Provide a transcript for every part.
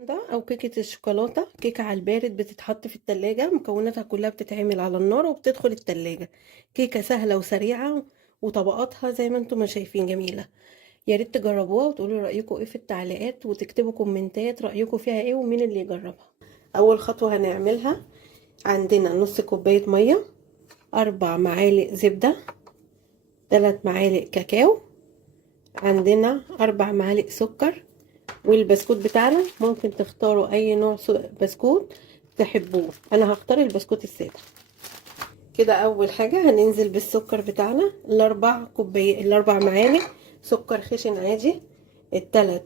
ده او كيكة الشوكولاتة، كيكة على البارد بتتحط في التلاجة، مكوناتها كلها بتتعمل على النار وبتدخل التلاجة. كيكة سهلة وسريعة وطبقاتها زي ما انتم ما شايفين جميلة. يا ريت تجربوها وتقولوا رأيكم ايه في التعليقات، وتكتبوا كومنتات رأيكم فيها ايه ومين اللي يجربها. اول خطوة هنعملها، عندنا نص كوباية مية، 4 معالق زبدة، 3 معالق كاكاو، عندنا 4 معالق سكر، والبسكوت بتاعنا ممكن تختاروا اي نوع بسكوت تحبوه. انا هختار البسكوت الساده. كده اول حاجه هننزل بالسكر بتاعنا، ال4 معالق سكر خشن عادي، ال3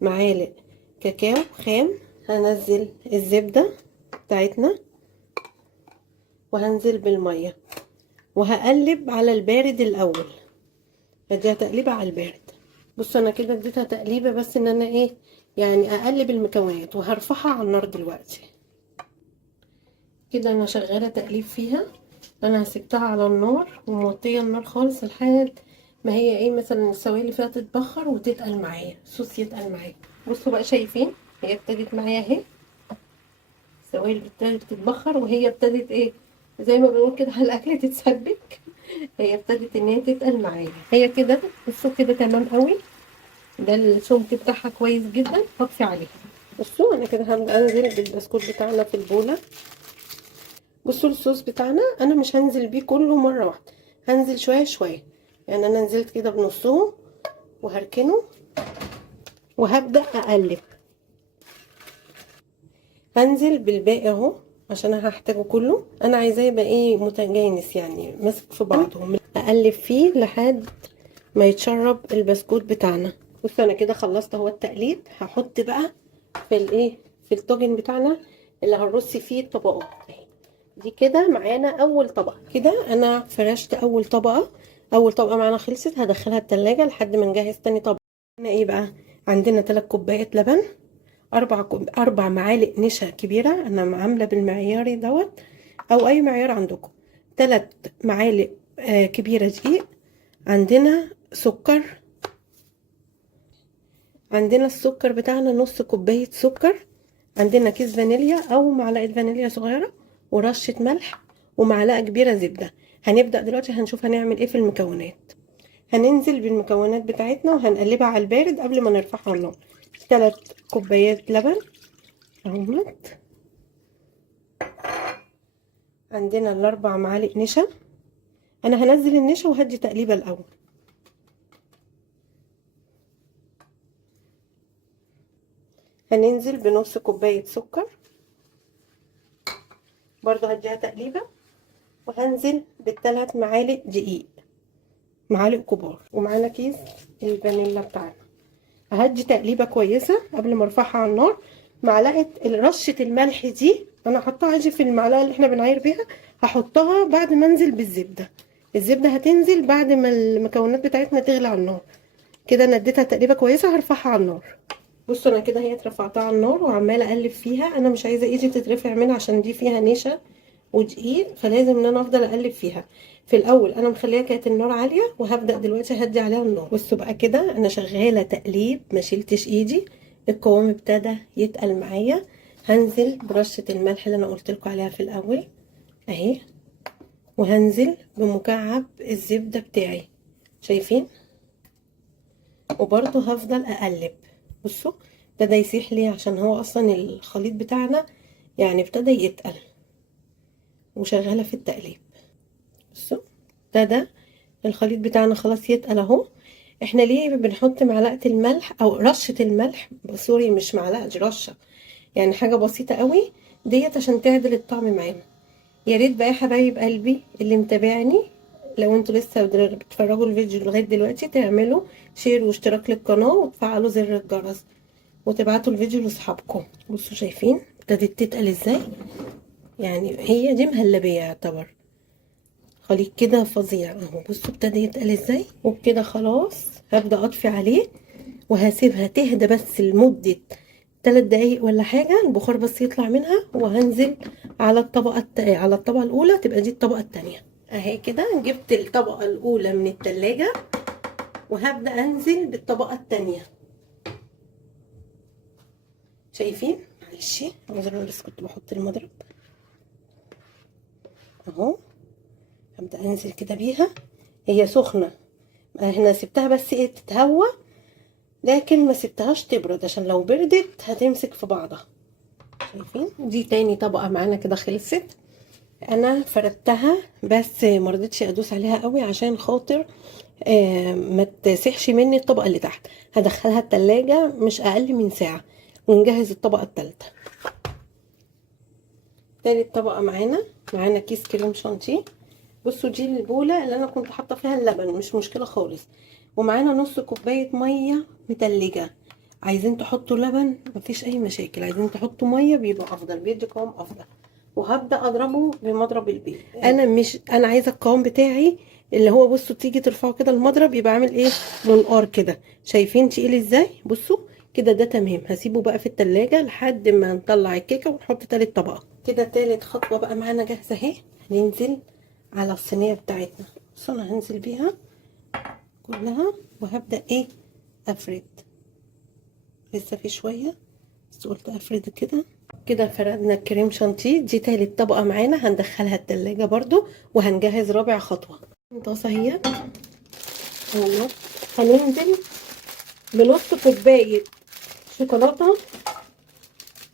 معالق كاكاو خام، هنزل الزبده بتاعتنا وهنزل بالميه وهقلب على البارد الاول. اديها تقليبه على البارد. بصوا انا كده اديتها تقليبه، بس ان انا ايه يعني اقلب المكونات، وهرفعها على النار دلوقتي. كده انا شغاله تقليب فيها. انا سبتها على النار وموطيه النار خالص لحد ما هي ايه مثلا السوائل اللي فيها تتبخر وتتقل معايا، الصوص يتقل معايا. بصوا بقى شايفين هي ابتدت معايا اهي، السوائل ابتدت تتبخر وهي ابتدت ايه زي ما بنقول كده على الاكل تتسبك. هي ابتدت ان هي تتقل معايا، هي كده. بصوا كده تمام قوي، ده السمك بتاعها كويس جدا. هطفي عليها. بصوا انا كده هبدا انزل بالبسكوت بتاعنا في البوله. بصوا الصوص بتاعنا انا مش هنزل بيه كله مره واحده، هنزل شويه شويه. يعني انا نزلت كده بنصهم وهركنه وهبدا اقلب. هنزل بالباقي اهو عشان انا هحتاجه كله. انا عايزاه يبقى ايه متجانس، يعني ماسك في بعضه. اقلب فيه لحد ما يتشرب البسكوت بتاعنا. بصوا انا كده خلصت اهو التقليب. هحط بقى في الايه في الطاجن بتاعنا اللي هنرص فيه الطبقات. دي كده معانا اول طبقه. كده انا فرشت اول طبقه. اول طبقه معانا خلصت، هدخلها التلاجة لحد ما نجهز تاني طبقه. هنا ايه بقى؟ عندنا 3 كوبايات لبن، 4 معالق نشا كبيره، انا عامله بالمعياري دوت او اي معيار عندكم. 3 معالق كبيره دقيق. عندنا سكر، عندنا السكر بتاعنا نص كوبايه سكر. عندنا كيس فانيليا او معلقه فانيليا صغيره، ورشه ملح، ومعلقه كبيره زبده. هنبدا دلوقتي هنشوف هنعمل ايه في المكونات. هننزل بالمكونات بتاعتنا وهنقلبها على البارد قبل ما نرفعها على النار. 3 كوبايات لبن اهمت. عندنا ال4 معالق نشا. انا هنزل النشا وهدي تقليبه الاول. هننزل بنص كوبايه سكر، برضو هديها تقليبه. وهنزل ب3 معالق دقيق، معالق كبار. ومعانا كيس الفانيلا بتاعنا. هدي تقليبه كويسه قبل ما ارفعها على النار. معلقه رشه الملح دي انا هحطها عادي في المعلقه اللي احنا بنعاير بيها، هحطها بعد ما انزل بالزبده. الزبده هتنزل بعد ما المكونات بتاعتنا تغلي على النار. كده انا اديتها تقليبه كويسه، هرفعها على النار. بصوا انا كده هي اترفعتها على النار وعماله اقلب فيها. انا مش عايزه ايدي تترفع منها عشان دي فيها نشا ودقيق، فلازم ان انا افضل اقلب فيها. في الاول انا مخليها كانت النار عاليه، وهبدا دلوقتي اهدي عليها النار. بصوا بقى كده انا شغاله تقليب، ما شلتش ايدي. القوام ابتدى يتقل معايا. هنزل برشه الملح اللي انا قلت لكم عليها في الاول اهي، وهنزل بمكعب الزبده بتاعي، شايفين؟ وبرضه هفضل اقلب. بصوا ابتدى يسيح ليه، عشان هو اصلا الخليط بتاعنا يعني ابتدى يتقل. وشغاله في التقليب. بصوا ابتدى الخليط بتاعنا خلاص يتقل اهو. احنا ليه بنحط معلقه الملح او رشه الملح، سوري مش معلقه دي رشه، يعني حاجه بسيطه قوي ديت عشان تعدل الطعم معانا. يا ريت بقى يا حبايب قلبي اللي متابعني، لو انتوا لسه بتتفرجوا الفيديو لغايه دلوقتي، تعملوا شير واشتراك للقناه وتفعلوا زر الجرس وتبعتوا الفيديو لاصحابكم. بصوا شايفين ابتدت تتقل ازاي؟ يعني هي دي مهلبيه يعتبر. خليط كده فظيع اهو. بصوا ابتدى يتقل ازاي. وبكده خلاص هبدا اطفي عليه وهسيبها تهدى بس لمده 3 دقايق ولا حاجه، البخار بس يطلع منها. وهنزل على على الطبقه الاولى، تبقى دي الطبقه التانية اهي. كده جبت الطبقه الاولى من التلاجة وهبدا انزل بالطبقه التانية. شايفين؟ معلش اعذروني بس كنت بحط المضرب اهو. هبدأ انزل كده بيها، هي سخنة، هنا سبتها بس ايه تتهوى، لكن ما سبتهاش تبرد عشان لو بردت هتمسك في بعضها. شايفين؟ دي تاني طبقة معانا كده خلصت. انا فردتها بس مرضتش ادوس عليها قوي عشان خاطر ما تسيحش مني الطبقة اللي تحت. هدخلها التلاجة مش اقل من ساعة ونجهز الطبقة التالتة. تالت طبقة معانا كيس كريم شانتيه. بصوا دي البولة اللي انا كنت حاطة فيها اللبن، مش مشكلة خالص. ومعانا نص كوباية مية متلجة. عايزين تحطوا لبن مفيش اي مشاكل، عايزين تحطوا مية بيبقى افضل، بيدي قوام افضل. وهبدأ اضربه بمضرب البيض. انا عايزة القوام بتاعي اللي هو بصوا تيجي ترفعه كده المضرب يبقى عامل ايه منقار كده. شايفين تقيل ازاي؟ بصوا كده ده تمام. هسيبه بقى في التلاجة لحد ما نطلع الكيكة ونحط تالت طبقة. كده تالت خطوة بقى معانا جاهزة اهي. هننزل على الصينية بتاعتنا. بصوا انا هنزل بيها كلها وهبدأ ايه افرد. لسه في شوية بس قلت افرد كده. كده فردنا الكريم شانتيه. دي تالت طبقة معانا هندخلها التلاجة برضو وهنجهز رابع خطوة. طاسة اهي اهو. هننزل بنص كوباية شوكولاتة،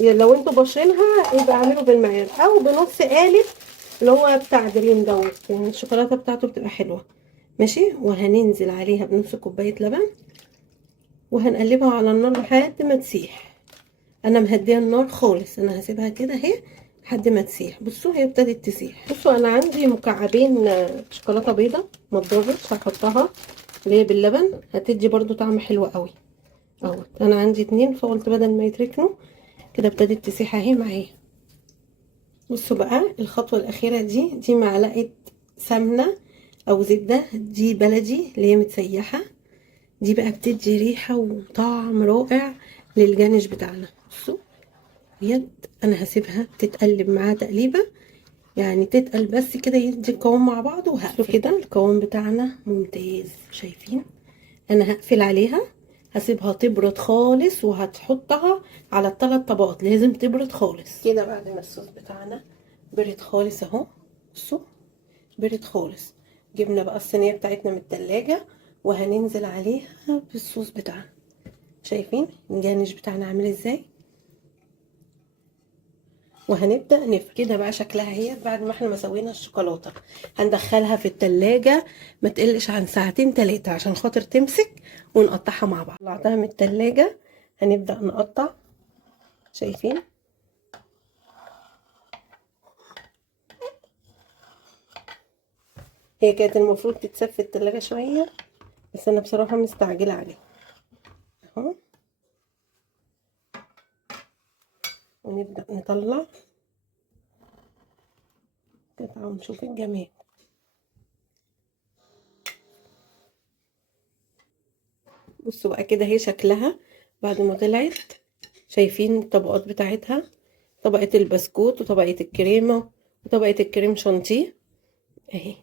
لو انتوا بشرينها يبقى اعملوا بالمعيار، او بنص قالب اللي هو بتاع دريم دوت، يعني الشوكولاتة بتاعته بتبقى حلوة ماشي. وهننزل عليها بنص كوباية لبن وهنقلبها على النار لحد ما تسيح. انا مهديه النار خالص، انا هسيبها كده اهي لحد ما تسيح. بصوا هي ابتدت تسيح. بصوا انا عندي مكعبين شوكولاته بيضه ما تضرش، هحطها اللي هي باللبن هتدي برضو طعم حلو قوي اهو. انا عندي 2 فقلت بدل ما يتركنوا كده. ابتدت تسيح اهي معايا. بصوا بقى الخطوه الاخيره دي معلقه سمنه او زبده، دي بلدي اللي هي متسيحه. دي بقى بتدي ريحه وطعم رائع للجانش بتاعنا. بصوا بجد انا هسيبها تتقلب معاها تقليبه، يعني تتقل بس كده يدي القوام مع بعض وهقفل كده. القوام بتاعنا ممتاز شايفين. انا هقفل عليها هسيبها تبرد خالص وهتحطها على الثلاث طبقات، لازم تبرد خالص كده. بعد ما الصوص بتاعنا برد خالص اهو. بصوا برد خالص. جبنا بقى الصينيه بتاعتنا من التلاجة وهننزل عليها بالصوص بتاعنا. شايفين الجانش بتاعنا عامل ازاي؟ وهنبدأ كده بقى شكلها هي بعد ما احنا ما سوينا الشوكولاتة. هندخلها في التلاجة ما تقلش عن ساعتين 3 عشان خاطر تمسك ونقطعها مع بعض. طلعتها من التلاجة هنبدأ نقطع. شايفين هي كانت المفروض تتساب في التلاجة شوية بس انا بصراحة مستعجلة عليها اهو. ونبدأ نطلع قطعة ونشوف الجمال. بصوا بقى كده هي شكلها بعد ما طلعت. شايفين الطبقات بتاعتها، طبقة البسكوت وطبقة الكريمة وطبقة الكريم شانتيه اهي.